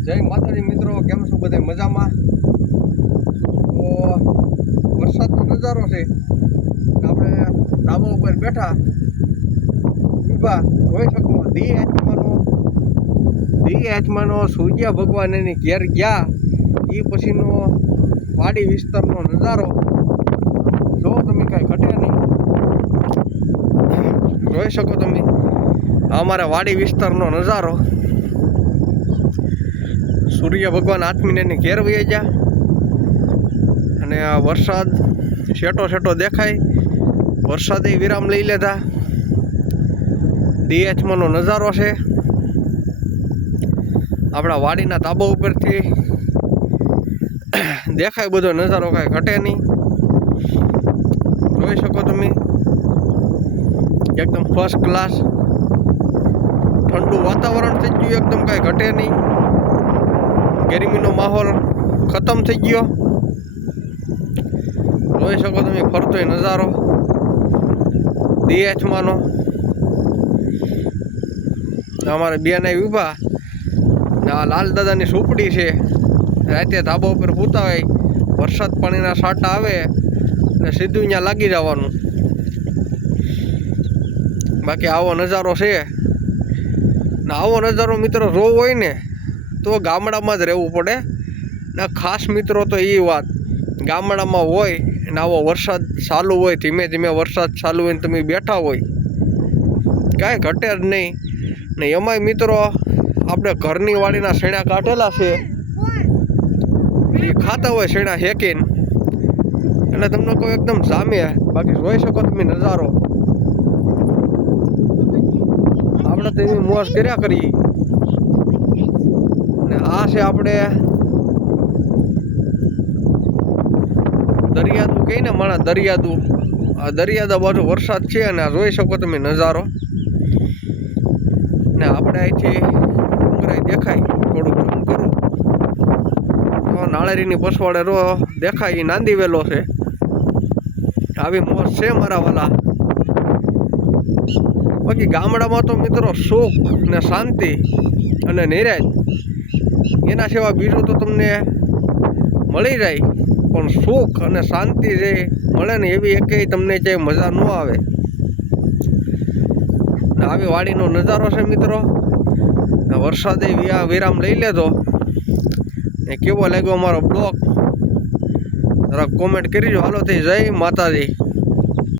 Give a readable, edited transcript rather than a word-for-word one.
જય માતાજી મિત્રો, કેમ છો બધા મજામાં? તો વરસાદનો નજારો છે. આપણે ધાબા ઉપર બેઠા ઊભા જોઈ શકો. દી આચમાનો સૂર્ય ભગવાન એની ઘેર ગયા એ પછીનો વાડી વિસ્તારનો નજારો જો તમે કાંઈ ઘટે નહીં. જોઈ શકો તમે અમારા વાડી વિસ્તારનો નજારો. સૂર્ય ભગવાન આત્મીને એની ઘેર વહી ગયા અને આ વરસાદ છેટો દેખાય. વરસાદે વિરામ લઈ લેતા. ડીએચમાંનો નજારો છે. આપણા વાડીના તાબા ઉપરથી દેખાય બધો નજારો, કાંઈ ઘટે નહીં. જોઈ શકો તમે એકદમ ફર્સ્ટ ક્લાસ ઠંડુ વાતાવરણ થઈ ગયું, એકદમ કાંઈ ઘટે નહીં. ગરમીનો માહોલ ખતમ થઈ ગયો. જોઈ શકો તમે ફરતોય નજારો ડીએચમાંનો. અમારે બેન ઊભા ને આ લાલ દાદાની ઝૂંપડી છે. રાતે ધાબા ઉપર પૂતા હોય, વરસાદ પાણીના છાંટા આવે અને સીધું અહીંયા લાગી જવાનું. બાકી આવો નજારો છે ને આવો નજારો મિત્રો જોવો હોય ને તો ગામડામાં જ રહેવું પડે ને. ખાસ મિત્રો તો એ વાત ગામડામાં હોય ને આવો વરસાદ ચાલુ હોય, ધીમે ધીમે વરસાદ ચાલુ હોય ને તમે બેઠા હોય, કાંઈ ઘટે જ નહીં. ને એમાંય મિત્રો આપણે ઘરની વાડીના શેણા કાઢેલા છે, એ ખાતા હોય શેણા હેકીને એટલે તમને કોઈ એકદમ જામે. બાકી જોઈ શકો તમે નજારો. આપણે તો એવી મોજ કર્યા કરીએ. ને આ છે આપણે દરિયાદું કહે ને માણા, દરિયાદું. આ દરિયાદા બાજુ વરસાદ છે અને આ જોઈ શકો તમે નજારો. ને આપણે અહીંથી ડુંગરાઈ દેખાય, થોડુંક ઝૂમ કરું તો નાળેરીની પસવાડે રો દેખાય. એ નાંદી વેલો છે. આવી મોજ છે મારા વાલા. બાકી ગામડામાં તો મિત્રો સુખ ને શાંતિ અને નિરાશ એના સિવાય બીજું તો તમને મળી જાય, પણ સુખ અને શાંતિ જે મળે ને એવી એકેય તમને ક્યાંય મજા ન આવે. ને આવી વાડીનો નજારો છે મિત્રો. વરસાદે વિરામ લઈ લેતો. ને કેવો લાગ્યો અમારો બ્લોગ જરા કોમેન્ટ કરી જો. હાલો થઈ જય માતાજી.